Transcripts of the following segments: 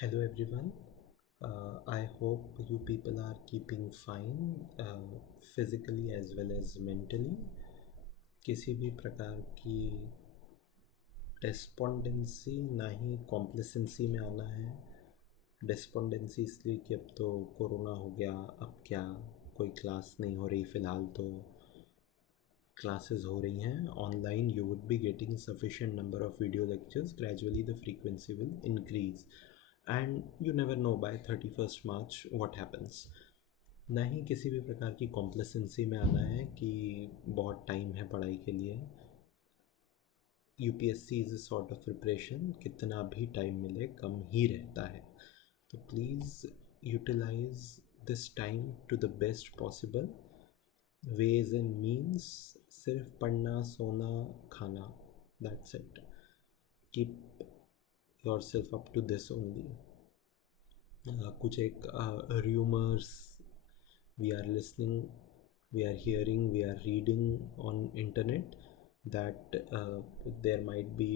Hello everyone. I hope you people are keeping fine physically as well as mentally. किसी भी प्रकार की डेस्पोंडेंसी ना ही कॉम्प्लेसेंसी में आना है। डेस्पोंडेंसी इसलिए कि अब तो कोरोना हो गया, अब क्या कोई क्लास नहीं हो रही फ़िलहाल, तो classes हो रही हैं online. You would be getting sufficient number of video lectures. Gradually the frequency will increase and you never know by 31st March what happens. ना ही किसी भी प्रकार की कॉम्प्लेसेंसी में आना है कि बहुत टाइम है पढ़ाई के लिए. UPSC is a sort of preparation, कितना भी टाइम मिले कम ही रहता है. तो please utilize this time to the best possible. Ways and means सिर्फ पढ़ना, सोना, खाना, that's it. Keep yourself up to this only. कुछ एक rumours we are listening, we are hearing, we are reading on internet that there might be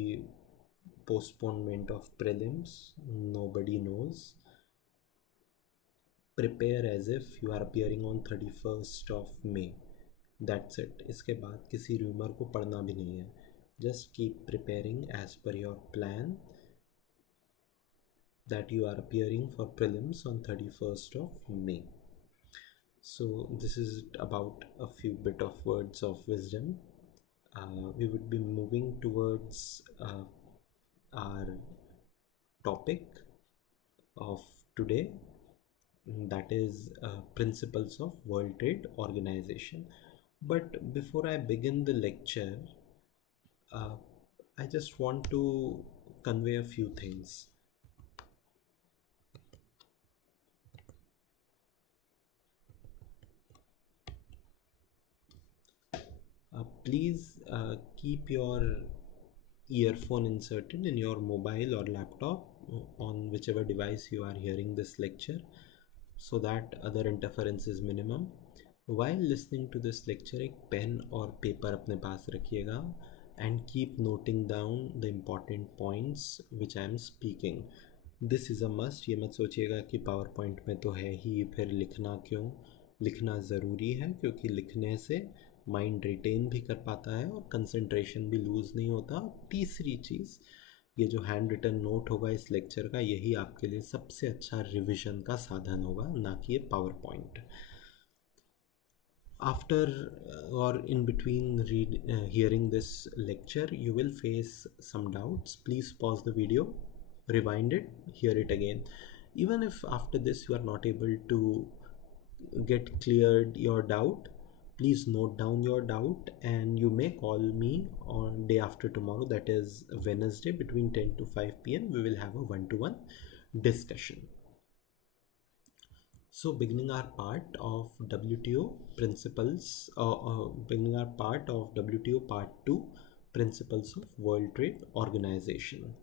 postponement of prelims. Nobody knows. Prepare as if you are appearing on 31st of May. That's it. इसके बाद किसी rumour को पढ़ना भी नहीं है. Just keep preparing as per your plan that you are appearing for prelims on 31st of May. So this is about a few bit of words of wisdom. We would be moving towards our topic of today, that is Principles of World Trade Organization. But before I begin the lecture, I just want to convey a few things. Please keep your earphone inserted in your mobile or laptop on whichever device you are hearing this lecture, so that other interference is minimum. While listening to this lecture, एक pen और paper अपने पास रखिएगा and keep noting down the important points which I am speaking. This is a must. ये मत सोचिएगा कि power point में तो है ही, फिर लिखना क्यों. लिखना ज़रूरी है क्योंकि लिखने से माइंड रिटेन भी कर पाता है और कंसंट्रेशन भी लूज़ नहीं होता. तीसरी चीज़, ये जो हैंड रिटन नोट होगा इस लेक्चर का, यही आपके लिए सबसे अच्छा रिवीजन का साधन होगा, ना कि ये power point. After or in between hearing this lecture, you will face some doubts. Please pause the video, rewind it, hear it again. Even if after this you are not able to get cleared your doubt, please note down your doubt and you may call me on day after tomorrow, that is Wednesday, between 10 to 5 p.m. We will have a one-to-one discussion. So beginning our part of WTO principles, beginning our part of WTO part 2, Principles of World Trade Organization.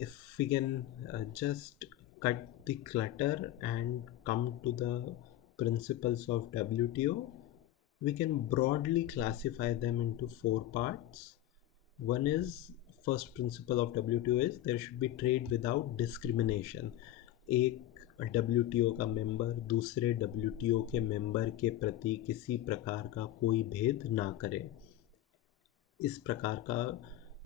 If we can just cut the clutter and come to the principles of WTO, we can broadly classify them into 4 parts. One is, first principle of WTO is there should be trade without discrimination. एक WTO का member दूसरे WTO के member के प्रति किसी प्रकार का कोई भेद ना करे. इस प्रकार का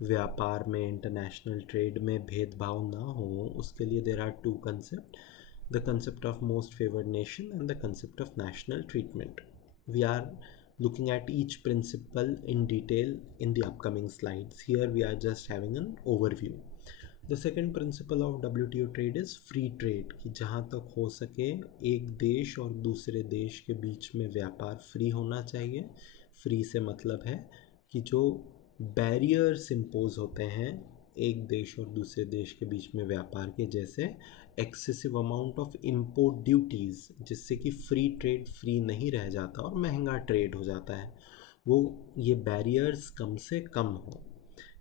व्यापार में, इंटरनेशनल ट्रेड में भेदभाव ना हो, उसके लिए there are two concept, the concept of most favoured nation and the concept of national treatment. We are looking at each principle in detail in the upcoming slides. Here we are just having an overview. The second principle of WTO trade is free trade, कि जहाँ तक हो सके एक देश और दूसरे देश के बीच में व्यापार फ्री होना चाहिए. फ्री से मतलब है कि जो बैरियर्स इम्पोज होते हैं एक देश और दूसरे देश के बीच में व्यापार के, जैसे excessive amount of import duties, जिससे कि फ्री ट्रेड फ्री नहीं रह जाता और महंगा ट्रेड हो जाता है, वो ये बैरियर्स कम से कम हो.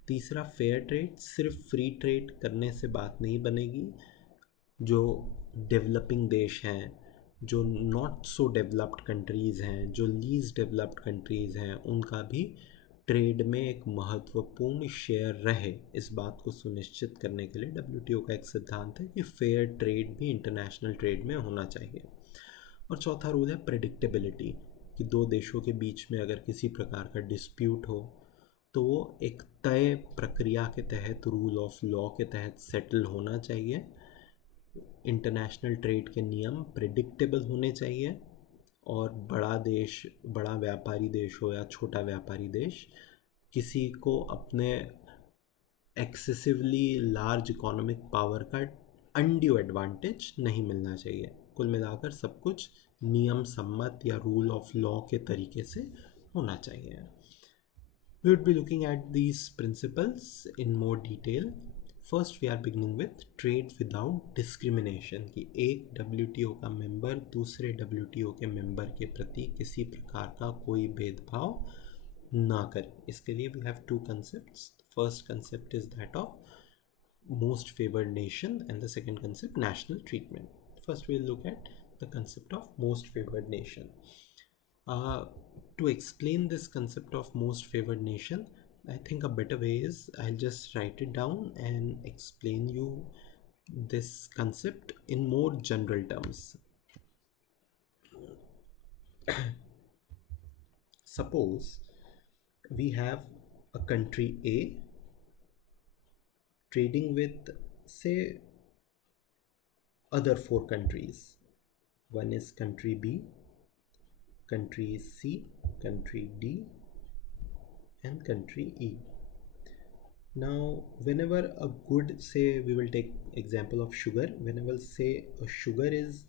तीसरा, फेयर ट्रेड. सिर्फ फ्री ट्रेड करने से बात नहीं बनेगी. जो डेवलपिंग देश हैं, जो नॉट सो डेवलप्ड कंट्रीज़ हैं, जो लीस्ट डेवलप्ड कंट्रीज़ हैं, उनका भी ट्रेड में एक महत्वपूर्ण शेयर रहे, इस बात को सुनिश्चित करने के लिए डब्ल्यूटीओ का एक सिद्धांत है कि फेयर ट्रेड भी इंटरनेशनल ट्रेड में होना चाहिए। और चौथा रूल है प्रेडिक्टेबिलिटी, कि दो देशों के बीच में अगर किसी प्रकार का डिस्प्यूट हो तो वो एक तय प्रक्रिया के तहत, रूल ऑफ लॉ के तहत सेटल होना चाहिए। इंटरनेशनल ट्रेड के नियम प्रेडिक्टेबल होने चाहिए, और बड़ा देश, बड़ा व्यापारी देश हो या छोटा व्यापारी देश, किसी को अपने एक्सेसिवली लार्ज इकोनॉमिक पावर का अनड्यू एडवांटेज नहीं मिलना चाहिए। कुल मिलाकर सब कुछ नियम सम्मत या रूल ऑफ लॉ के तरीके से होना चाहिए। We would be looking at these principles in more detail. First, we are beginning with trade without discrimination, कि एक WTO का मेंबर दूसरे WTO के मेंबर के प्रति किसी प्रकार का कोई भेदभाव ना करे। इसके लिए we have two concepts. First concept is that of most favored nation, and the second concept, national treatment. First, we'll look at the concept of most favored nation. To explain this concept of most favored nation, I think a better way is I'll just write it down and explain you this concept in more general terms. Suppose we have a country A trading with, say, other four countries. One is country B, country C, country D, and country E. Now, whenever a good, say we will take example of sugar, whenever say a sugar is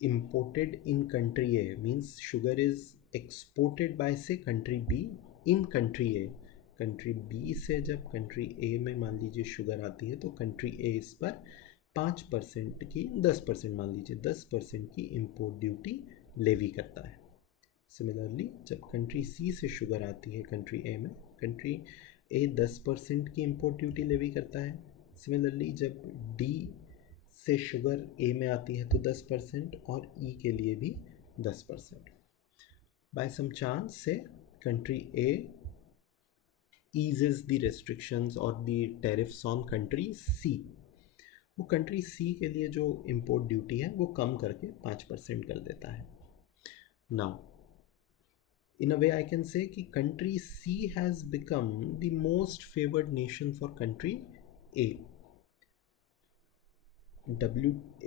imported in country A, means sugar is exported by say country B in country A. country B से जब country A में मान लीजिए sugar आती है, तो country A इस पर 5% की, 10% मान लीजिए 10% की इम्पोर्ट ड्यूटी लेवी करता है। सिमिलरली जब कंट्री सी से शुगर आती है कंट्री ए में, कंट्री ए 10% की इम्पोर्ट ड्यूटी लेवी करता है। सिमिलरली जब डी से शुगर ए में आती है तो 10%, और ई के लिए भी 10%। बाय सम चांस से country A eases the restrictions or the tariffs on country C, वो कंट्री सी के लिए जो इम्पोर्ट ड्यूटी है वो कम करके 5% कर देता है। Now in a way I can say कि country C has become the most favored nation for country A.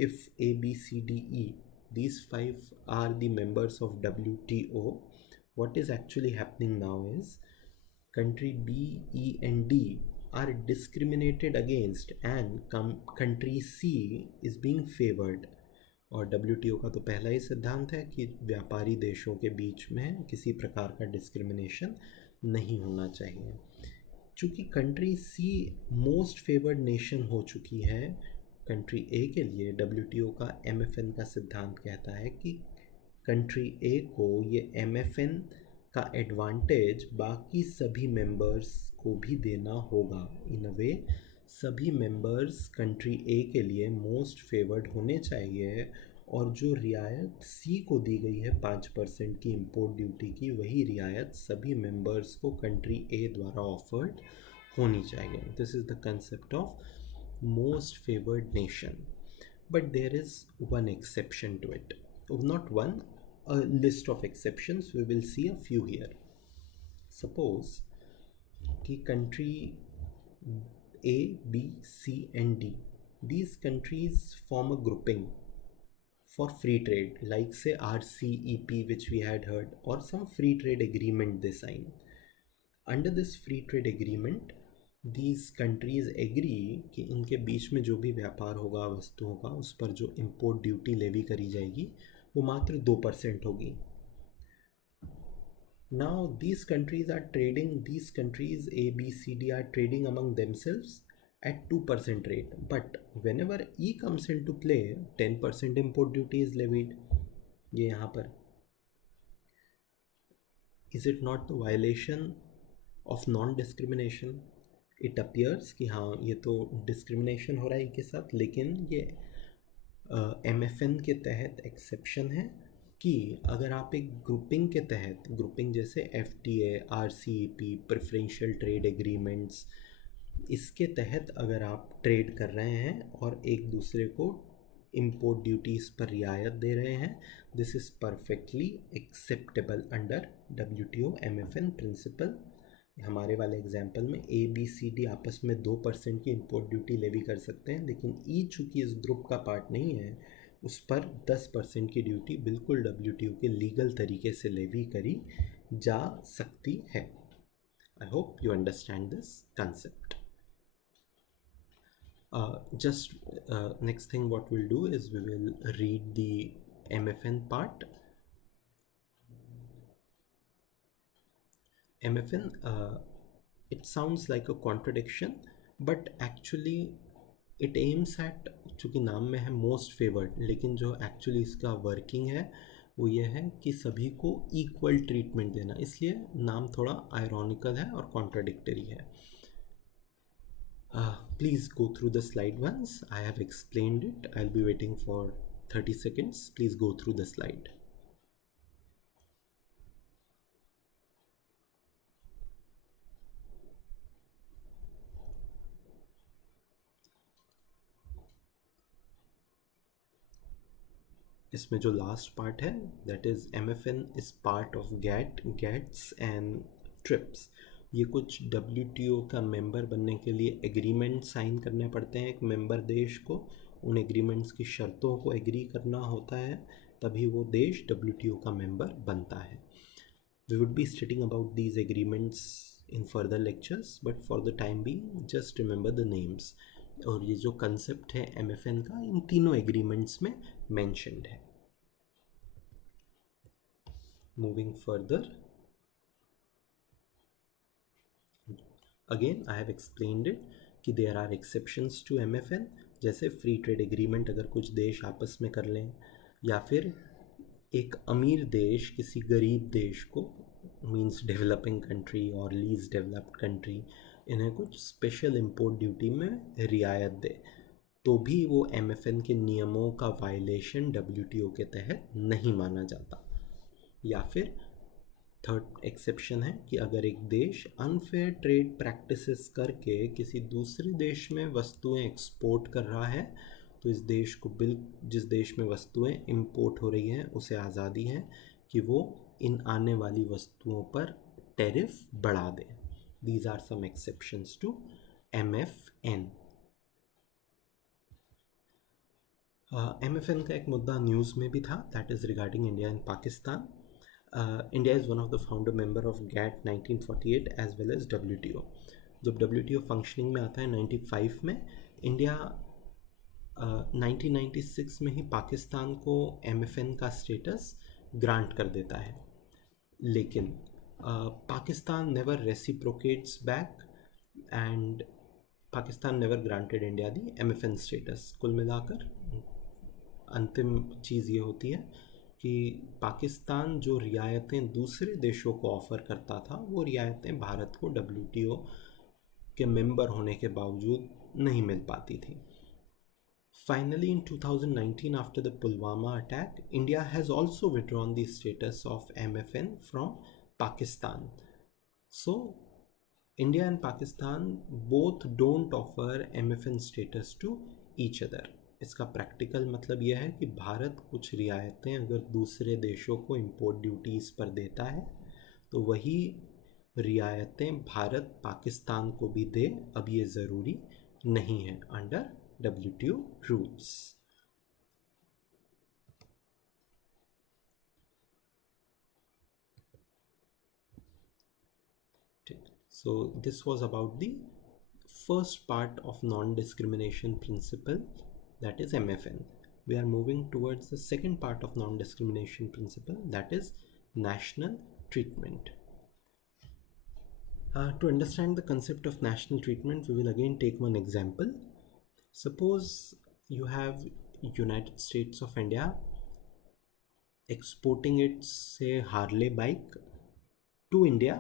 If A, B, C, D, E, these five are the members of WTO, what is actually happening now is country B, E, and D are discriminated against, and country C is being favored. और WTO का तो पहला ही सिद्धांत है कि व्यापारी देशों के बीच में किसी प्रकार का डिस्क्रिमिनेशन नहीं होना चाहिए। चूँकि country C most favoured nation हो चुकी है कंट्री ए के लिए, WTO का MFN का सिद्धांत कहता है कि कंट्री ए को ये MFN का एडवांटेज बाकी सभी मेंबर्स को भी देना होगा। इन अ वे सभी मेंबर्स कंट्री ए के लिए मोस्ट फेवर्ड होने चाहिए, और जो रियायत सी को दी गई है 5% की इम्पोर्ट ड्यूटी की, वही रियायत सभी मेंबर्स को कंट्री ए द्वारा ऑफर्ड होनी चाहिए। This is the concept of most favoured nation, but there is one exception to it, not one, a list of exceptions. We will see a few here. Suppose कि country A, B, C and D, these countries form a grouping for free trade, like say RCEP, which we had heard, or some free trade agreement they sign. Under this free trade agreement, these countries agree कि इनके बीच में जो भी व्यापार होगा, वस्तुओं का, उस पर जो इम्पोर्ट ड्यूटी लेवी करी जाएगी वो मात्र 2% होगी। Now these countries are trading, these countries A, B, C, D are trading among themselves at 2% rate, but whenever E comes into play, 10% import duty is levied। ये यहाँ पर is it not the violation of non-discrimination? It appears कि हाँ ये तो discrimination हो रहा है इनके साथ, लेकिन ये MFN के तहत एक्सेप्शन है कि अगर आप एक ग्रुपिंग के तहत, ग्रुपिंग जैसे FTA, RCEP, preferential trade agreements, इसके तहत अगर आप ट्रेड कर रहे हैं और एक दूसरे को इंपोर्ट ड्यूटीज़ पर रियायत दे रहे हैं, this is perfectly acceptable under WTO MFN प्रिंसिपल। हमारे वाले एग्जाम्पल में ABCD आपस में 2% की इंपोर्ट ड्यूटी लेवी कर सकते हैं, लेकिन ई चूँकि इस ग्रुप का पार्ट नहीं है, उस पर 10% की ड्यूटी बिल्कुल WTO के लीगल तरीके से लेवी करी जा सकती है। I hope you understand this concept. Next thing what we'll do is we will read the MFN part. MFN, it sounds like a contradiction, but actually it aims at, चूँकि नाम में है मोस्ट फेवर्ड, लेकिन जो actually इसका working है वो ये है कि सभी को इक्वल ट्रीटमेंट देना, इसलिए नाम थोड़ा आयरॉनिकल है और कॉन्ट्राडिक्टरी है. Please go through the slide once. I have explained it. I'll be waiting for 30 seconds. Please go through the slide. इसमें जो लास्ट पार्ट है, that is MFN is part of GATS and trips. ये कुछ WTO का member बनने के लिए agreement sign करने पड़ते हैं एक मेंबर देश को. उन एग्रीमेंट्स की शर्तों को एग्री करना होता है, तभी वो देश WTO का मेंबर बनता है. We would be studying about these agreements in further lectures, but for the time being, just remember the names. और ये जो कंसेप्ट है MFN का, इन तीनों एग्रीमेंट्स में मेंशन्ड है. Moving further, again I have explained it कि there are exceptions to MFN, जैसे फ्री ट्रेड एग्रीमेंट अगर कुछ देश आपस में कर लें, या फिर एक अमीर देश किसी गरीब देश को, मींस डेवलपिंग कंट्री और लीस्ट डेवलप्ड कंट्री, इन्हें कुछ स्पेशल इंपोर्ट ड्यूटी में रियायत दे, तो भी वो MFN के नियमों का वायलेशन WTO के तहत नहीं माना जाता. या फिर थर्ड एक्सेप्शन है कि अगर एक देश अनफेयर ट्रेड प्रैक्टिसेस करके किसी दूसरे देश में वस्तुएं एक्सपोर्ट कर रहा है, तो इस देश को जिस देश में वस्तुएं इंपोर्ट हो रही हैं उसे आज़ादी है कि वो इन आने वाली वस्तुओं पर टैरिफ बढ़ा दे. These are some exceptions to MFN. MFN का एक मुद्दा न्यूज़ में भी था, that is regarding India and Pakistan. India is one of the founder member of GATT 1948 as well as WTO. जब WTO फंक्शनिंग में आता है 95 में, इंडिया 1996 में ही पाकिस्तान को MFN का स्टेटस ग्रांट कर देता है, लेकिन Pakistan never reciprocates back and Pakistan never granted India the MFN status. कुल मिलाकर अंतिम चीज़ ये होती है कि पाकिस्तान जो रियायतें दूसरे देशों को ऑफ़र करता था, वो रियायतें भारत को WTO के मेंबर होने के बावजूद नहीं मिल पाती थी. Finally, in 2019, after the Pulwama attack, India has also withdrawn the status of MFN from Pakistan. So, India and Pakistan both don't offer MFN status to each other. इसका प्रैक्टिकल मतलब यह है कि भारत कुछ रियायतें अगर दूसरे देशों को इंपोर्ट ड्यूटीज़ पर देता है, तो वही रियायतें भारत पाकिस्तान को भी दे. अब ये ज़रूरी नहीं है under WTO rules. So this was about the first part of non-discrimination principle, that is MFN. We are moving towards the second part of non-discrimination principle, that is national treatment. To understand the concept of national treatment, we will again take one example. Suppose you have United States of India exporting its say Harley bike to India.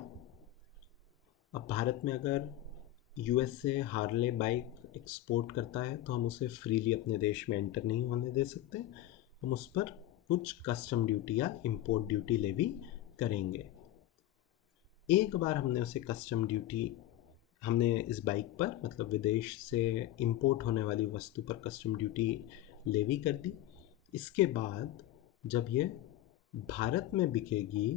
अब भारत में अगर US से Harley bike export करता है तो हम उसे फ्रीली अपने देश में एंटर नहीं होने दे सकते, हम उस पर कुछ कस्टम ड्यूटी या इंपोर्ट ड्यूटी लेवी करेंगे। एक बार हमने उसे कस्टम ड्यूटी, हमने इस बाइक पर मतलब विदेश से इंपोर्ट होने वाली वस्तु पर कस्टम ड्यूटी लेवी कर दी। इसके बाद जब ये भारत में बिकेगी,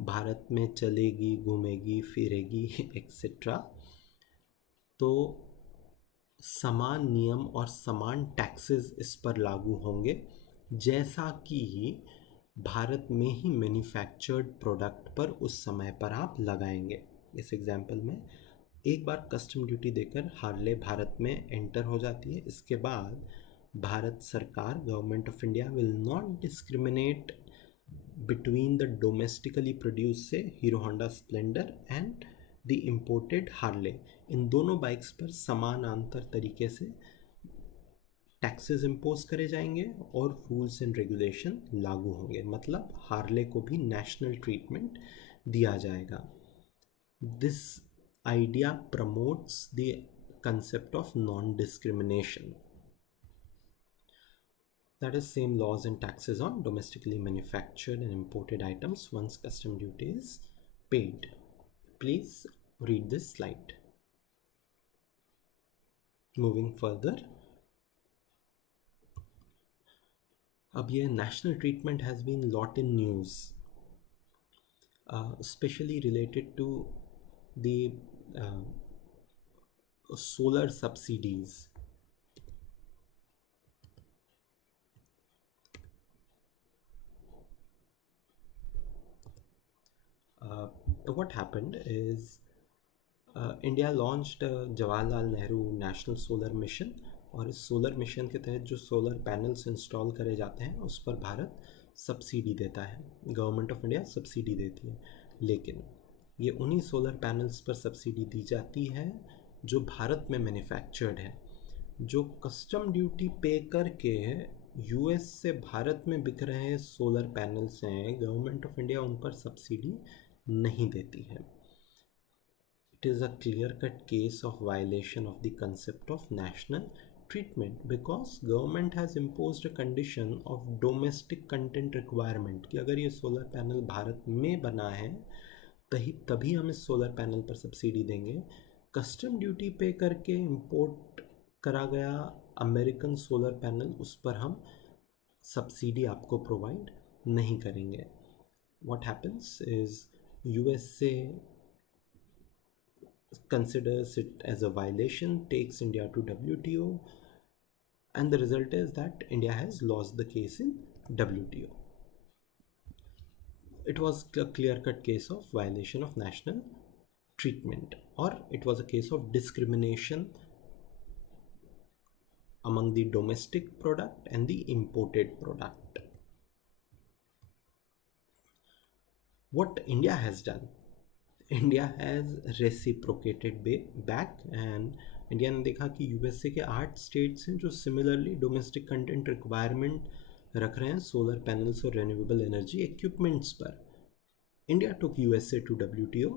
भारत में चलेगी, घूमेगी, फिरेगी एक्सेट्रा, तो समान नियम और समान टैक्सेस इस पर लागू होंगे जैसा कि भारत में ही मैन्युफैक्चर्ड प्रोडक्ट पर उस समय पर आप लगाएंगे। इस एग्जांपल में एक बार कस्टम ड्यूटी देकर हार्ले भारत में एंटर हो जाती है। इसके बाद भारत सरकार, government of India will not discriminate between the domestically produce से Hero Honda Splendor and the imported Harley. इन दोनों बाइक्स पर समानांतर तरीके से टैक्सेस इम्पोज करे जाएंगे और रूल्स एंड रेगुलेशन लागू होंगे, मतलब हार्ले को भी नेशनल ट्रीटमेंट दिया जाएगा। This idea promotes the concept of non-discrimination, that is same laws and taxes on domestically manufactured and imported items once custom duty is paid. Please read this slide. Moving further, अब ये national treatment has been lot in news, especially related to the solar subsidies. What happened is India launched Jawaharlal Nehru national solar mission, और इस solar mission के तहत जो solar panels install करे जाते हैं उस पर भारत सब्सिडी देता है, गवर्नमेंट ऑफ इंडिया सब्सिडी देती है। लेकिन ये उन्हीं सोलर पैनल्स पर सब्सिडी दी जाती है जो भारत में मैन्युफैक्चर्ड है। जो कस्टम ड्यूटी पे करके यूएस से भारत में बिक रहे सोलर पैनल्स हैं, गवर्नमेंट ऑफ इंडिया उन पर सब्सिडी नहीं देती है। It is a clear-cut case of violation of the concept of national treatment because government has imposed a condition of domestic content requirement कि अगर ये सोलर पैनल भारत में बना है तभी हम इस सोलर पैनल पर सब्सिडी देंगे। कस्टम ड्यूटी पे करके इंपोर्ट करा गया अमेरिकन सोलर पैनल, उस पर हम सब्सिडी आपको प्रोवाइड नहीं करेंगे। What happens is USA considers it as a violation, takes India to WTO, and the result is that India has lost the case in WTO. It was a clear-cut case of violation of national treatment, or it was a case of discrimination among the domestic product and the imported product. What India has done, India has reciprocated back, and India ने देखा कि USA के 8 states हैं जो similarly domestic content requirement रख रहे हैं solar panels और रिन्यूएबल एनर्जी इक्विपमेंट्स पर। India took USA to WTO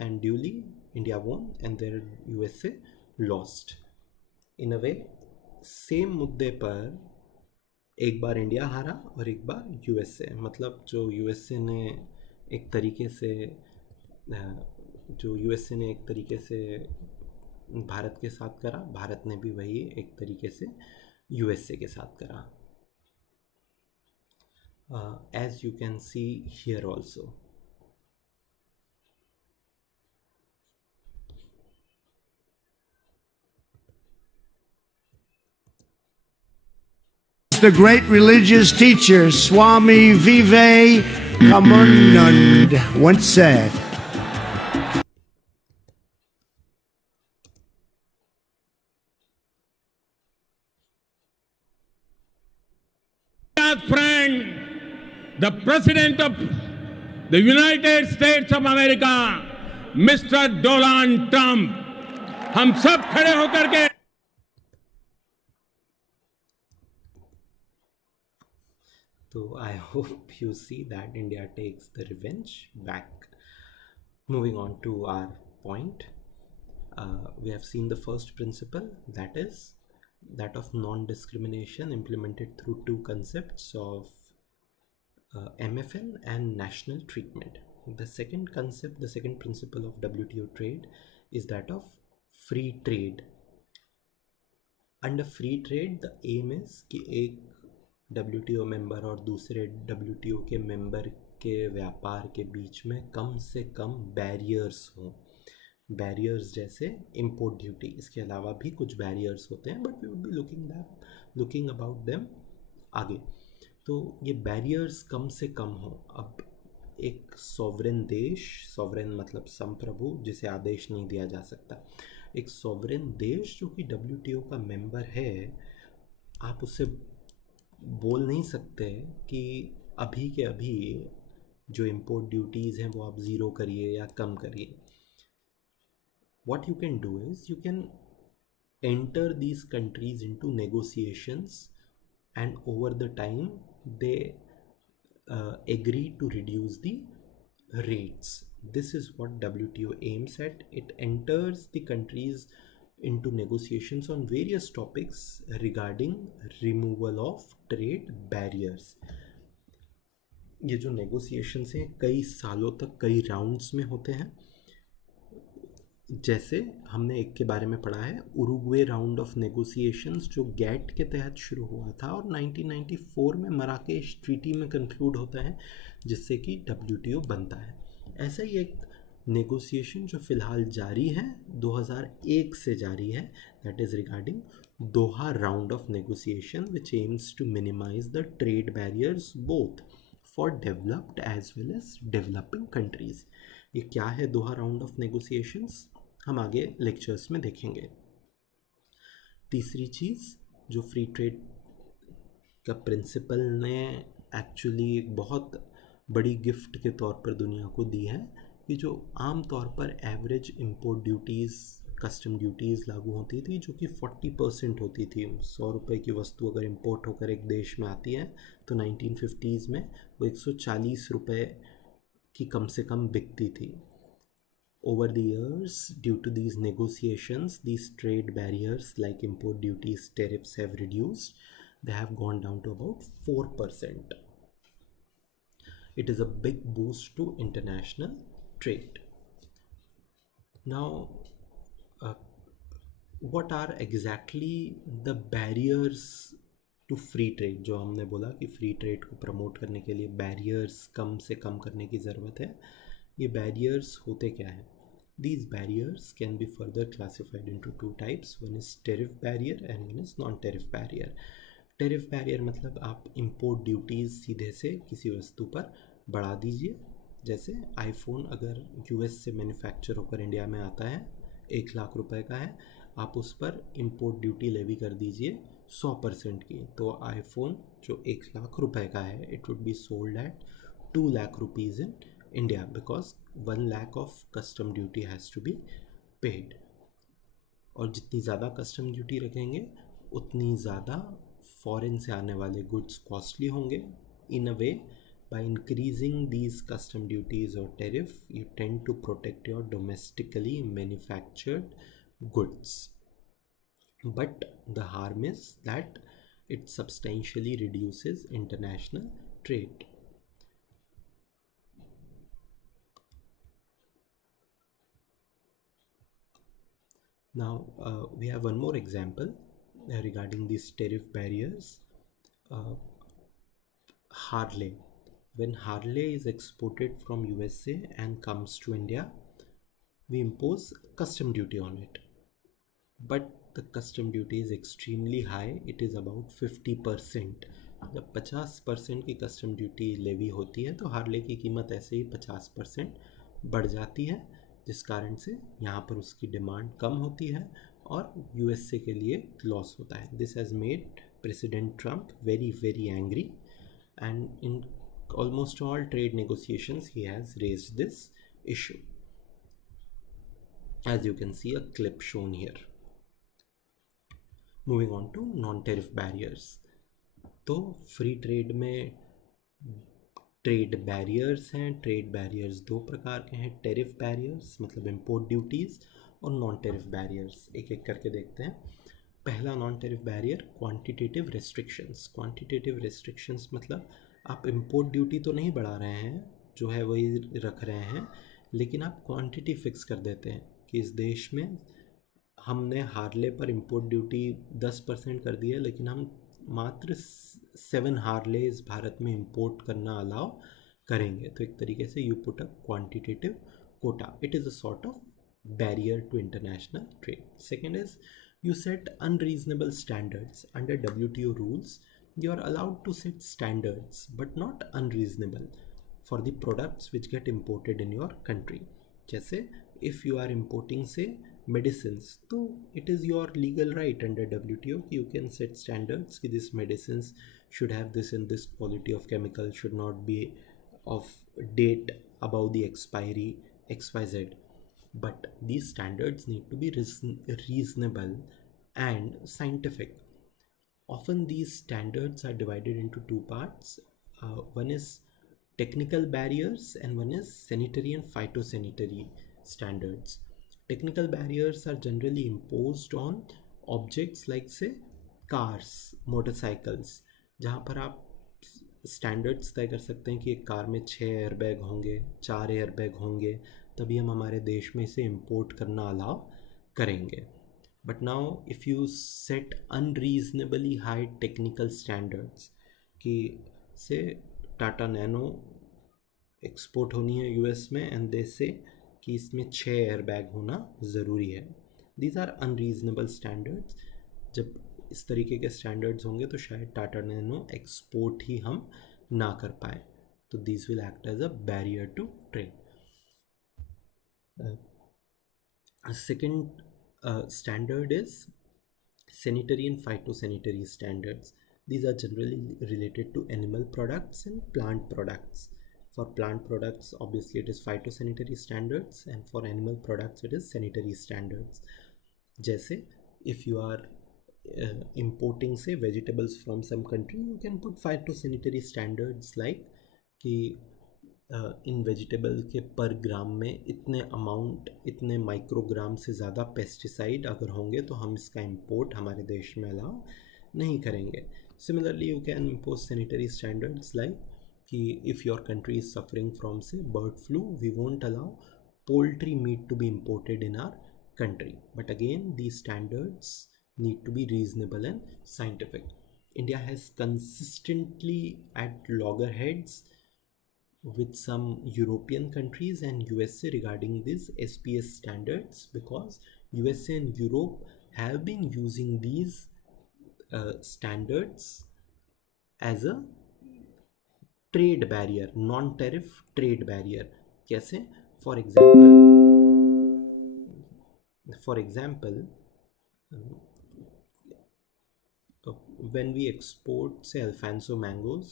and duly India won and there USA lost. In a way same मुद्दे पर एक बार इंडिया हारा और एक बार यूएसए, मतलब जो यूएसए ने एक तरीके से भारत के साथ करा, भारत ने भी वही एक तरीके से यूएसए के साथ करा, as you can see here also. The great religious teacher Swami Vivekananda once said, friend, the President of the United States of America, Mr. Donald Trump, हम सब खड़े होकर के So I hope you see that India takes the revenge back. Moving on to our point, we have seen the first principle, that is that of non-discrimination, implemented through two concepts of MFN and national treatment. The second concept, the second principle of WTO trade is that of free trade. Under free trade the aim is कि एक WTO member और दूसरे WTO के member के व्यापार के बीच में कम से कम बैरियर्स हों. बैरियर्स जैसे इम्पोर्ट ड्यूटी, इसके अलावा भी कुछ बैरियर्स होते हैं, but we would be looking about them आगे. तो ये बैरियर्स कम से कम हों. अब एक सॉवरेन देश, सॉवरेन मतलब संप्रभु जिसे आदेश नहीं दिया जा सकता, एक सॉवरेन देश जो कि WTO का मेंबर है, आप उससे बोल नहीं सकते कि अभी के अभी जो इम्पोर्ट ड्यूटीज़ हैं वो आप ज़ीरो करिए या कम करिए. What you can do is you can enter these countries into negotiations, and over the time they agree to reduce the rates. This is what WTO aims at. It enters the countries into negotiations on various topics regarding removal of trade barriers. ये जो negotiations हैं कई सालों तक कई rounds में होते हैं. जैसे हमने एक के बारे में पढ़ा है, उरुग्वे राउंड ऑफ नेगोशिएशंस, जो गैट के तहत शुरू हुआ था और 1994 में मराकेश ट्रीटी में कंक्लूड होता है, जिससे कि WTO बनता है. ऐसा ही एक नेगोशिएशन जो फ़िलहाल जारी है, 2001 से जारी है, that is regarding Doha round of negotiation which aims to minimise the trade barriers both for developed as well as developing countries. ये क्या है दोहा राउंड ऑफ नेगोशिएशंस, हम आगे लेक्चर्स में देखेंगे. तीसरी चीज़ जो फ्री ट्रेड का प्रिंसिपल ने एक्चुअली एक बहुत बड़ी गिफ्ट के तौर पर दुनिया को दी है, कि जो आम तौर पर average import duties, custom duties लागू होती थी, जो कि 40% होती थी. 100 रुपये की वस्तु अगर इंपोर्ट होकर एक देश में आती है तो 1950s में वो 140 रुपये की कम से कम बिकती थी. Over the years, due to these negotiations, these trade barriers like import duties, tariffs have reduced. They have gone down to about 4%. It is a big boost to international trade. Now, what are exactly the barriers to free trade? जो हमने बोला कि free trade को promote करने के लिए barriers कम से कम करने की ज़रूरत है. ये बैरियर्स होते क्या हैं? These barriers can be further classified into two types. One is tariff barrier and one is non-tariff barrier. Tariff barrier मतलब आप import duties सीधे से किसी वस्तु पर बढ़ा दीजिए. जैसे आईफोन अगर US से मैन्युफैक्चर होकर इंडिया में आता है, 1 लाख रुपए का है, आप उस पर इम्पोर्ट ड्यूटी लेवी कर दीजिए 100% की, तो आईफोन जो 1 लाख रुपए का है, it would be sold at 2 lakh rupees in India because 1 lakh of custom duty has to be paid. और जितनी ज़्यादा कस्टम ड्यूटी रखेंगे उतनी ज़्यादा फॉरेन से आने वाले गुड्स कॉस्टली होंगे. इन a way, by increasing these custom duties or tariff, you tend to protect your domestically manufactured goods. But the harm is that it substantially reduces international trade. Now we have one more example regarding these tariff barriers. Harley. When Harley is exported from USA and comes to India, we impose custom duty on it. But the custom duty is extremely high. It is about 50%. जब 50% की custom duty levy होती है तो Harley की कीमत ऐसे ही 50% बढ़ जाती है, जिस कारण से यहाँ पर उसकी डिमांड कम होती है और USA के लिए लॉस होता है. This has made president Trump very very angry, and in almost all trade negotiations he has raised this issue. As you can see a clip shown here. Moving on to non-tariff barriers. तो free trade में trade barriers हैं. Trade barriers दो प्रकार के हैं. Tariff barriers मतलब import duties, और non tariff barriers एक एक करके देखते हैं। पहला non tariff barrier quantitative restrictions. Quantitative restrictions मतलब आप इंपोर्ट ड्यूटी तो नहीं बढ़ा रहे हैं, जो है वही रख रहे हैं, लेकिन आप क्वांटिटी फिक्स कर देते हैं कि इस देश में हमने हार्ले पर इंपोर्ट ड्यूटी 10% कर दी है, लेकिन हम मात्र 7 हार्लेज भारत में इंपोर्ट करना अलाउ करेंगे। तो एक तरीके से you put up quantitative quota. It is a sort of barrier to international trade. Second is you set unreasonable standards. Under WTO rules, you are allowed to set standards but not unreasonable for the products which get imported in your country. जैसे if you are importing say medicines, तो it is your legal right under WTO you can set standards कि this medicines should have this and this quality of chemical, should not be of date above the expiry XYZ. But these standards need to be reasonable and scientific. Often these standards are divided into two parts. One is technical barriers and one is sanitary and phytosanitary standards. Technical barriers are generally imposed on objects like say cars, motorcycles, जहाँ पर आप standards तय कर सकते हैं कि एक car में 6 एयरबैग होंगे, 4 एयरबैग होंगे, तभी हम हमारे देश में इसे इंपोर्ट करना अलाउ करेंगे। But now if you set unreasonably high technical standards कि से टाटा नैनो एक्सपोर्ट होनी है यूएस में एंड दे से कि इसमें 6 एयरबैग होना ज़रूरी है, दीज आर अनरीजनेबल स्टैंडर्ड्स। जब इस तरीके के स्टैंडर्ड्स होंगे तो शायद टाटा नैनो एक्सपोर्ट ही हम ना कर पाए, तो this will act as a barrier to trade. Second standard is sanitary and phytosanitary standards. These are generally related to animal products and plant products. For plant products obviously it is phytosanitary standards and for animal products it is sanitary standards. जैसे if you are importing say vegetables from some country, you can put phytosanitary standards like कि इन vegetable के पर ग्राम में इतने amount, इतने microgram से ज़्यादा pesticide अगर होंगे तो हम इसका इंपोर्ट हमारे देश में अलाउ नहीं करेंगे। Similarly you can impose sanitary standards like कि if your country is suffering from say bird flu, we won't allow poultry meat to be imported in our country. But again, these standards need to be reasonable and scientific. India has consistently at loggerheads with some European countries and USA regarding these SPS standards, because USA and Europe have been using these standards as a trade barrier, non-tariff trade barrier. कैसे? For example, when we export say Alfonso mangoes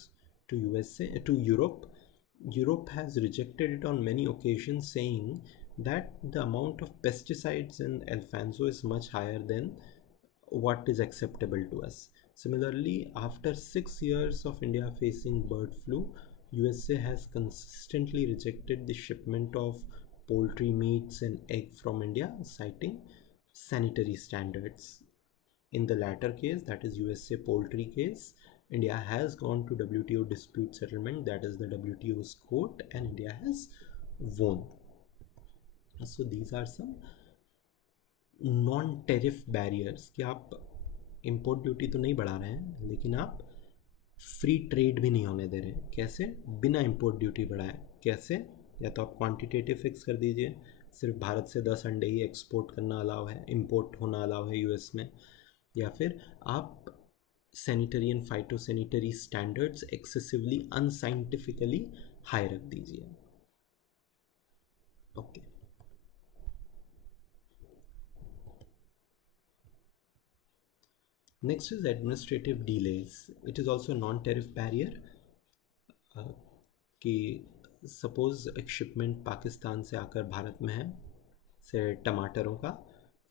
to USA, to Europe has rejected it on many occasions, saying that the amount of pesticides in Alfonso is much higher than what is acceptable to us. Similarly, after 6 years of India facing bird flu, USA has consistently rejected the shipment of poultry meats and egg from India, citing sanitary standards. In the latter case, that is USA poultry case, India has gone to WTO dispute settlement, that is the WTO's court, and India has won. So these are some non-tariff barriers कि आप import duty तो नहीं बढ़ा रहे हैं, लेकिन आप free trade भी नहीं होने दे रहे हैं। कैसे? बिना इंपोर्ट ड्यूटी बढ़ाए। कैसे? या तो आप क्वांटिटेटिव फिक्स कर दीजिए, सिर्फ भारत से 10 अंडे ही एक्सपोर्ट करना अलाउ है, इंपोर्ट होना अलाउ है यूएस में, या फिर आप sanitary and phytosanitary standards excessively unscientifically high रख दीजिए। Okay, next is administrative delays. It is also non tariff barrier कि सपोज़ एक शिपमेंट पाकिस्तान से आकर भारत में है, से टमाटरों का,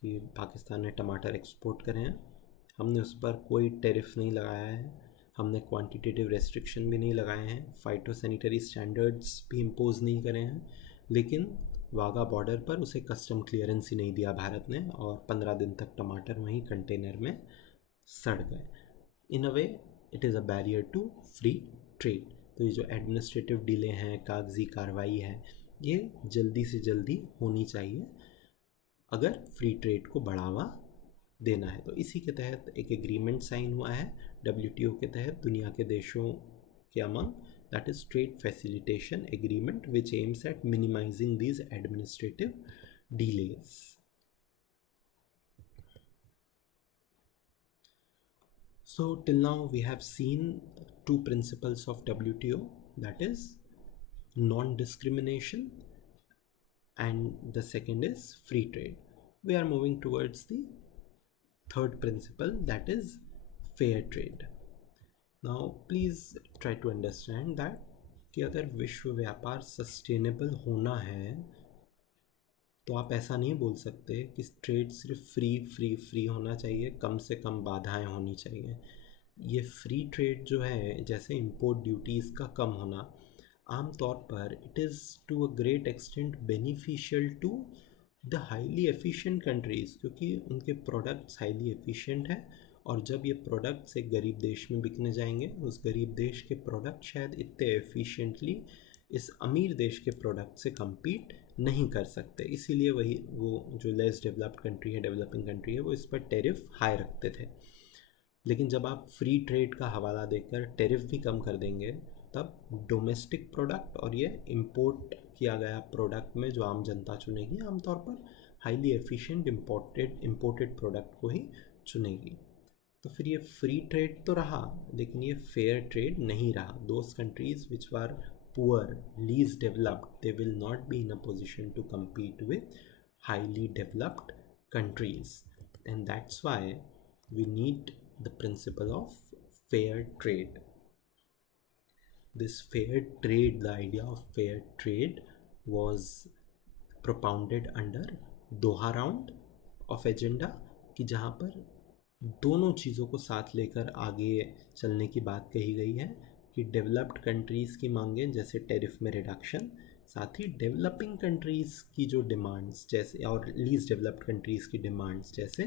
कि पाकिस्तान ने टमाटर एक्सपोर्ट करे हैं, हमने उस पर कोई टेरिफ नहीं लगाया है, हमने क्वांटिटेटिव रेस्ट्रिक्शन भी नहीं लगाए हैं, फाइटोसैनिटरी स्टैंडर्ड्स भी इम्पोज नहीं करे हैं, लेकिन वाघा बॉर्डर पर उसे कस्टम क्लियरेंस ही नहीं दिया भारत ने, और 15 दिन तक टमाटर वहीं कंटेनर में सड़ गए। In a way it is a barrier to free trade. तो ये जो एडमिनिस्ट्रेटिव डिले हैं, कागजी कार्रवाई है, ये जल्दी से जल्दी होनी चाहिए अगर फ्री ट्रेड को बढ़ावा देना है। तो इसी के तहत एक एग्रीमेंट साइन हुआ है WTO के तहत दुनिया के देशों के among, that is Trade Facilitation Agreement, which aims at minimizing these administrative delays. So till now we have seen two principles of WTO, that is non-discrimination and the second is free trade. We are moving towards the third principle, that is fair trade. Now please try to understand that कि अगर विश्व व्यापार sustainable होना है तो आप ऐसा नहीं बोल सकते कि ट्रेड सिर्फ फ्री होना चाहिए, कम से कम बाधाएं होनी चाहिए। ये फ्री ट्रेड जो है, जैसे इंपोर्ट ड्यूटीज़ का कम होना, आमतौर पर it is to a great extent beneficial to the highly efficient countries, क्योंकि उनके प्रोडक्ट्स हाईली एफिशिएंट हैं, और जब ये प्रोडक्ट्स एक गरीब देश में बिकने जाएंगे, उस गरीब देश के प्रोडक्ट शायद इतने एफिशिएंटली इस अमीर देश के प्रोडक्ट से compete नहीं कर सकते। इसीलिए वो जो लेस डेवलप्ड कंट्री है, डेवलपिंग कंट्री है, वो इस पर टेरिफ हाई रखते थे। लेकिन जब आप फ्री ट्रेड का हवाला देकर टेरिफ भी कम कर देंगे, तब डोमेस्टिक प्रोडक्ट और ये इंपोर्ट किया गया प्रोडक्ट में जो आम जनता चुनेगी, आमतौर पर हाईली एफिशिएंट इम्पोर्टेड प्रोडक्ट को ही चुनेगी। तो फिर ये फ्री ट्रेड तो रहा, लेकिन ये फेयर ट्रेड नहीं रहा। Those countries which are poor, least developed, they will not be in a position to compete with highly developed countries, and that's why we need the principle of fair trade. This fair trade, the idea of fair trade was propounded under Doha round of agenda, कि जहाँ पर दोनों चीज़ों को साथ लेकर आगे चलने की बात कही गई है कि डेवलप्ड कंट्रीज़ की मांगें जैसे टैरिफ में रिडक्शन, साथ ही डेवलपिंग कंट्रीज़ की जो डिमांड्स जैसे, और लीस्ट डेवलप्ड कंट्रीज़ की डिमांड्स जैसे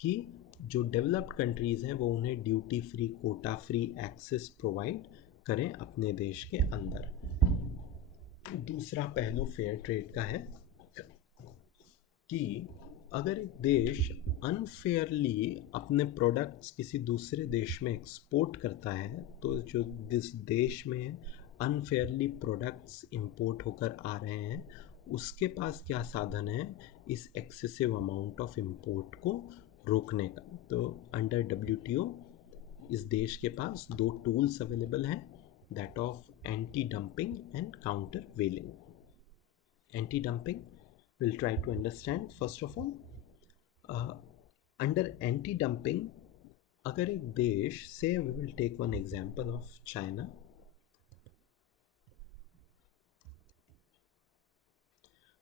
कि जो डेवलप्ड कंट्रीज़ हैं वो उन्हें duty free, quota free access provide करें अपने देश के अंदर। दूसरा पहलू फेयर ट्रेड का है कि अगर एक देश अनफेयरली अपने प्रोडक्ट्स किसी दूसरे देश में एक्सपोर्ट करता है, तो जो जिस देश में अनफेयरली प्रोडक्ट्स इंपोर्ट होकर आ रहे हैं, उसके पास क्या साधन है इस एक्सेसिव अमाउंट ऑफ इंपोर्ट को रोकने का। तो अंडर WTO इस देश के पास दो टूल्स अवेलेबल हैं, that of anti dumping and countervailing. Anti dumping we'll try to understand first of all. Under anti-dumping, अगर एक देश, say we will take one example of China.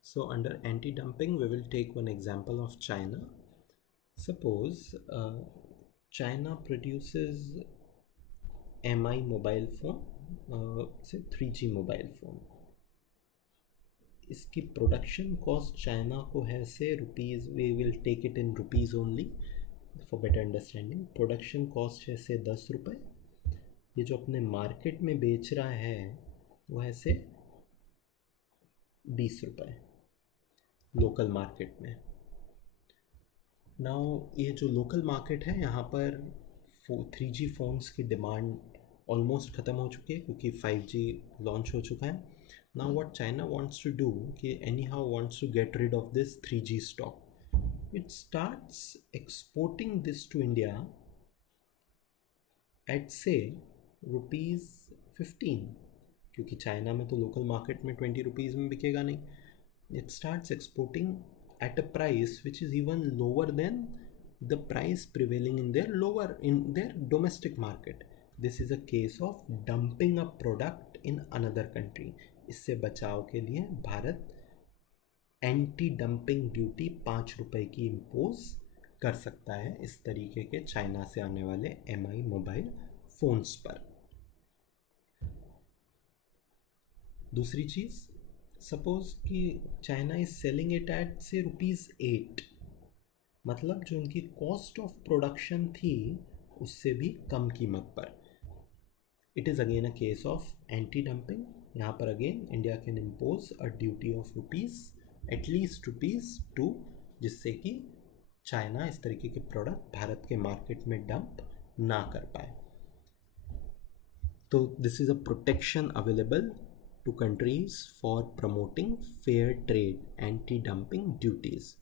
So under anti-dumping we will take one example of China. Suppose China produces MI mobile phone, say 3G mobile phone. इसकी production cost China को है से rupees, we will take it in rupees only for better understanding. Production cost है से 10 रुपये, ये जो अपने मार्केट में बेच रहा है वो है से 20 रुपये लोकल मार्केट में। नाउ ये जो लोकल मार्केट है, यहाँ पर 3G फ़ोन्स की डिमांड ऑलमोस्ट ख़त्म हो चुकी है क्योंकि 5G लॉन्च हो चुका है। Now what China wants to do, anyhow wants to get rid of this 3G stock. It starts exporting this to India at say rupees 15, क्योंकि चाइना में तो लोकल मार्केट में 20 रुपीज़ में बिकेगा नहीं। It starts exporting at a price which is even lower than the price prevailing in their domestic market. This is a case of dumping a product in another country. इससे बचाव के लिए Bharat anti dumping duty 5 रुपये की impose कर सकता है इस तरीके के चाइना से आने वाले MI मोबाइल फ़ोन्स पर। दूसरी चीज़, सपोज कि China is selling it at से ₹8, मतलब जो उनकी कॉस्ट ऑफ प्रोडक्शन थी उससे भी कम कीमत पर। It is again a case of anti dumping. यहाँ पर again India can impose a duty of rupees, at least ₹2, जिससे कि चाइना इस तरीके के प्रोडक्ट भारत के मार्केट में डंप ना कर पाए। तो this is a protection available to countries for promoting fair trade, anti dumping duties.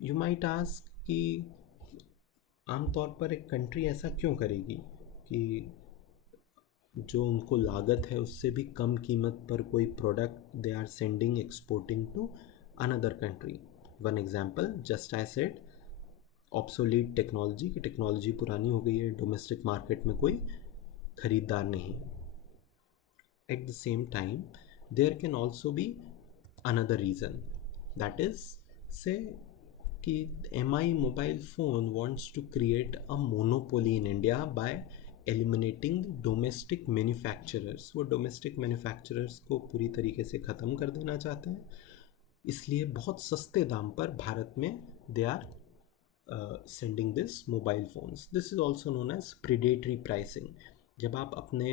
You might ask कि आमतौर पर एक कंट्री ऐसा क्यों करेगी कि जो उनको लागत है उससे भी कम कीमत पर कोई product they are sending, exporting to another country. One example, just I said obsolete technology, की टेक्नोलॉजी पुरानी हो गई है, डोमेस्टिक मार्केट में कोई खरीदार नहीं है। At the same time there can also be another reason, that is से कि MI mobile phone wants to create a monopoly in India by eliminating domestic manufacturers। वो डोमेस्टिक मैन्युफैक्चरर्स को पूरी तरीके से ख़त्म कर देना चाहते हैं, इसलिए बहुत सस्ते दाम पर भारत में they are sending this mobile phones. This is also known as predatory pricing. जब आप अपने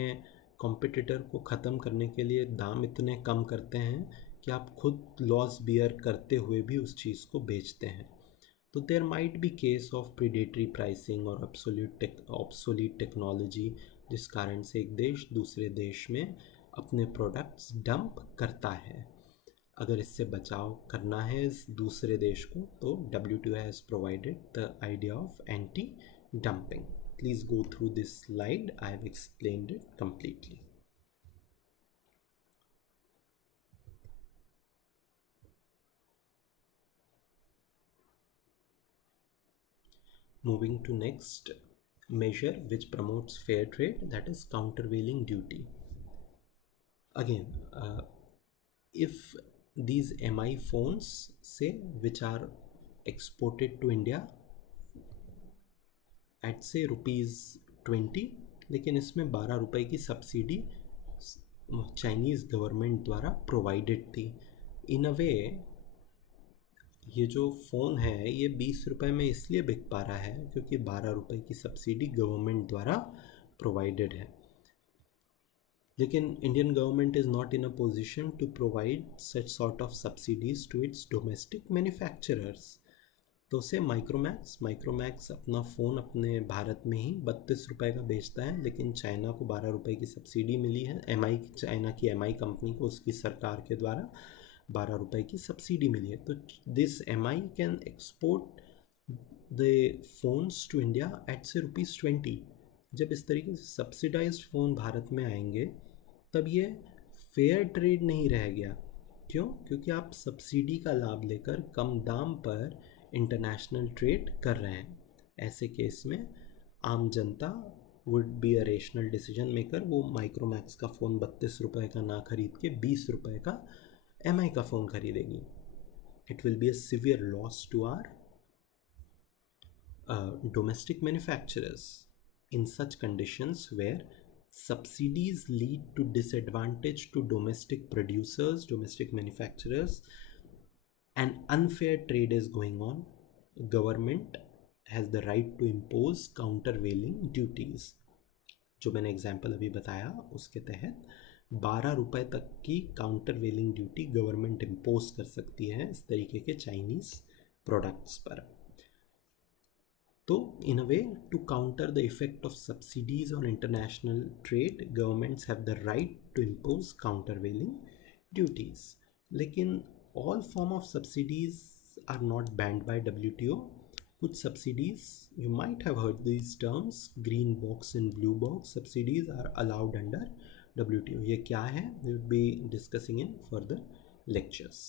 कॉम्पिटिटर को ख़त्म करने के लिए दाम इतने कम करते हैं कि आप खुद लॉस बियर करते हुए भी उस चीज़ को बेचते हैं, तो there might be case of predatory pricing और ऑब्सोलीट टेक्नोलॉजी, जिस कारण से एक देश दूसरे देश में अपने प्रोडक्ट्स डंप करता है। अगर इससे बचाव करना है इस दूसरे देश को, तो WTO has provided the idea of anti dumping. Please go through this slide, I have explained it completely. Moving to next measure which promotes fair trade, that is countervailing duty. Again, if these MI phones say which are exported to India at say ₹20, लेकिन इसमें ₹12 की subsidy Chinese government द्वारा provided थी। इन a वे ये जो phone है ये ₹20 में इसलिए बिक पा रहा है क्योंकि ₹12 की सब्सिडी गवर्नमेंट द्वारा प्रोवाइडेड है। लेकिन Indian government is not in a position to provide such sort of subsidies to its domestic manufacturers. तो से माइक्रोमैक्स अपना फ़ोन अपने भारत में ही ₹32 का बेचता है, लेकिन चाइना को ₹12 की सब्सिडी मिली है। चाइना की MI कंपनी को उसकी सरकार के द्वारा ₹12 की सब्सिडी मिली है। तो this MI can export the phones to India at से ₹20। जब इस तरीके से सब्सिडाइज्ड फ़ोन भारत में आएंगे तब ये फेयर ट्रेड नहीं रह गया। क्यों? क्योंकि आप सब्सिडी का लाभ लेकर कम दाम पर इंटरनेशनल ट्रेड कर रहे हैं। ऐसे केस में आम जनता would be a rational decision maker, वो माइक्रोमैक्स का फ़ोन ₹32 का ना खरीद के ₹20 का MI का फ़ोन खरीदेगी। It will be a severe loss to our domestic manufacturers. In such conditions where subsidies lead to disadvantage to domestic producers, domestic manufacturers, and unfair trade is going on, government has the right to impose countervailing duties. जो मैंने example अभी बताया उसके तहत ₹12 तक की countervailing duty government impose कर सकती है इस तरीके के चाइनीज़ प्रोडक्ट्स पर। तो in a way, to counter the effect of subsidies on international trade, governments have the right to impose countervailing duties. लेकिन all form of subsidies are not banned by WTO. कुछ subsidies, you might have heard these terms, green box and blue box subsidies are allowed under WTO. ये क्या है? We will be discussing in further lectures.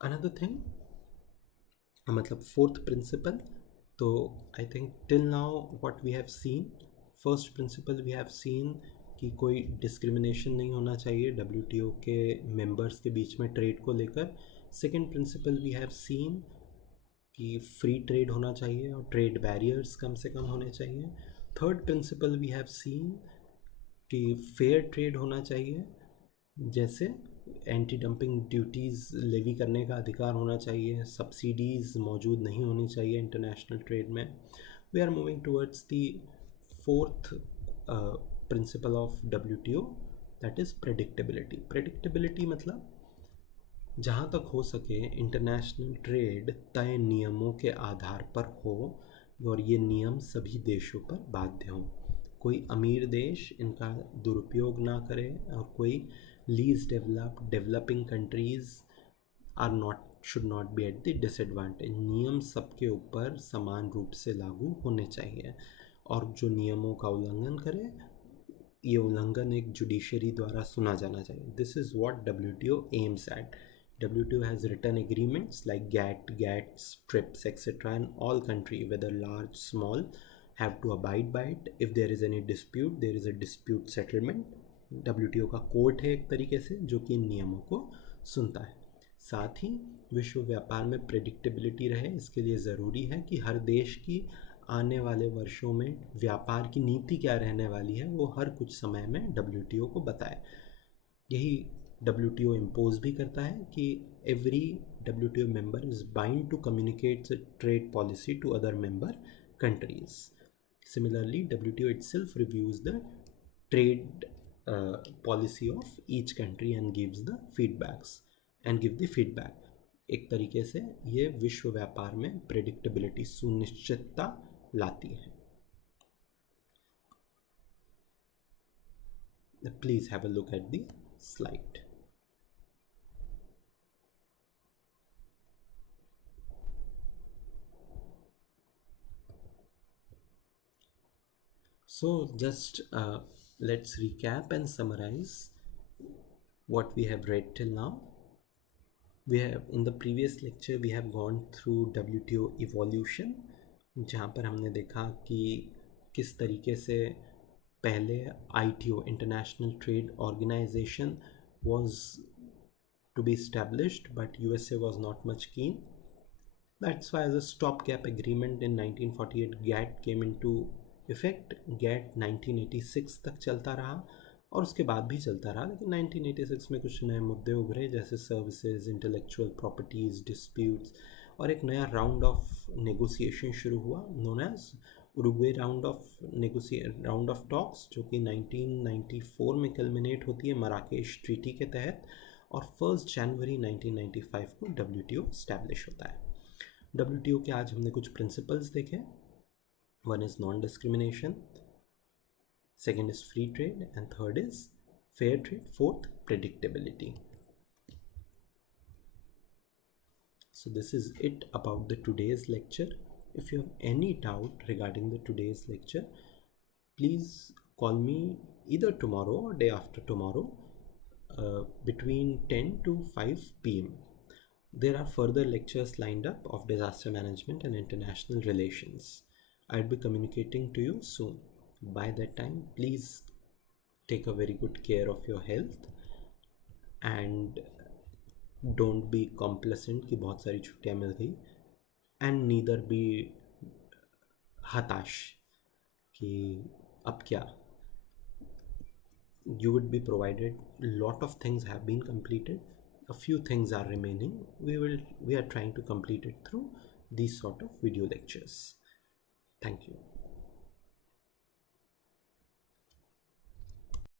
Another thing, मतलब fourth principle, तो I think till now what we have seen, first principle we have seen कि कोई discrimination नहीं होना चाहिए WTO के मेंबर्स के बीच में ट्रेड को लेकर। Second principle we have seen कि फ्री ट्रेड होना चाहिए और ट्रेड बैरियर्स कम से कम होने चाहिए। Third principle we have seen कि फेयर ट्रेड होना चाहिए, जैसे एंटी डंपिंग ड्यूटीज़ लेवी करने का अधिकार होना चाहिए, सब्सिडीज़ मौजूद नहीं होनी चाहिए इंटरनेशनल ट्रेड में. We are moving towards the fourth principle of WTO, that is predictability. Predictability मतलब जहाँ तक हो सके इंटरनेशनल ट्रेड तय नियमों के आधार पर हो और ये नियम सभी देशों पर बाध्य हों. कोई अमीर देश इनका दुरुपयोग ना करे और कोई least developing countries should not be at the disadvantage. नियम सबके ऊपर समान रूप से लागू होने चाहिए और जो नियमों का उल्लंघन करे, ये उल्लंघन एक जुडिशरी द्वारा सुना जाना चाहिए. This is what WTO aims at. WTO has written agreements like GATT, TRIPS, etc. and all country, whether large, small, have to abide by it. If there is any dispute, there is a dispute settlement. WTO का court है एक तरीके से जो कि इन नियमों को सुनता है. साथ ही विश्व व्यापार में प्रेडिक्टेबिलिटी रहे, इसके लिए ज़रूरी है कि हर देश की आने वाले वर्षों में व्यापार की नीति क्या रहने वाली है वो हर कुछ समय में WTO को बताए. यही WTO इम्पोज भी करता है कि every WTO member is bind to communicate trade policy to other member countries. Similarly WTO itself reviews the trade policy of each country and gives the feedback. एक तरीके से ये विश्व व्यापार में प्रेडिक्टेबिलिटी सुनिश्चितता लाती है. Please have a look at the slide. So just let's recap and summarize what we have read till now. We have in the previous lecture we have gone through WTO evolution, जहाँ पर हमने देखा कि किस तरीके से पहले ITO International Trade Organization was to be established, but USA was not much keen. That's why as a stopgap agreement in 1948 GATT came into effect. GATT 1986 तक चलता रहा और उसके बाद भी चलता रहा, लेकिन 1986 में कुछ नए मुद्दे उभरे जैसे सर्विसेज, इंटेलेक्चुअल प्रॉपर्टीज़, डिस्प्यूट्स, और एक नया राउंड ऑफ नेगोशिएशन शुरू हुआ known as Uruguay round of talks, जो कि 1994 में कल्मिनेट होती है मराकेश ट्रीटी के तहत, और 1 जनवरी 1995 को WTO इस्टेब्लिश होता है. WTO के आज हमने कुछ प्रिंसिपल्स देखे. One is non-discrimination, second is free trade, and third is fair trade, fourth predictability. So this is it about the today's lecture. If you have any doubt regarding the today's lecture, please call me either tomorrow or day after tomorrow between 10 to 5 p.m. There are further lectures lined up of disaster management and international relations. I'll be communicating to you soon. By that time, please take a very good care of your health and don't be complacent कि बहुत सारी छुट्टियाँ मिल गई, and neither be हताश कि अब क्या. You would be provided lot of things have been completed, a few things are remaining. We are trying to complete it through these sort of video lectures. Thank you.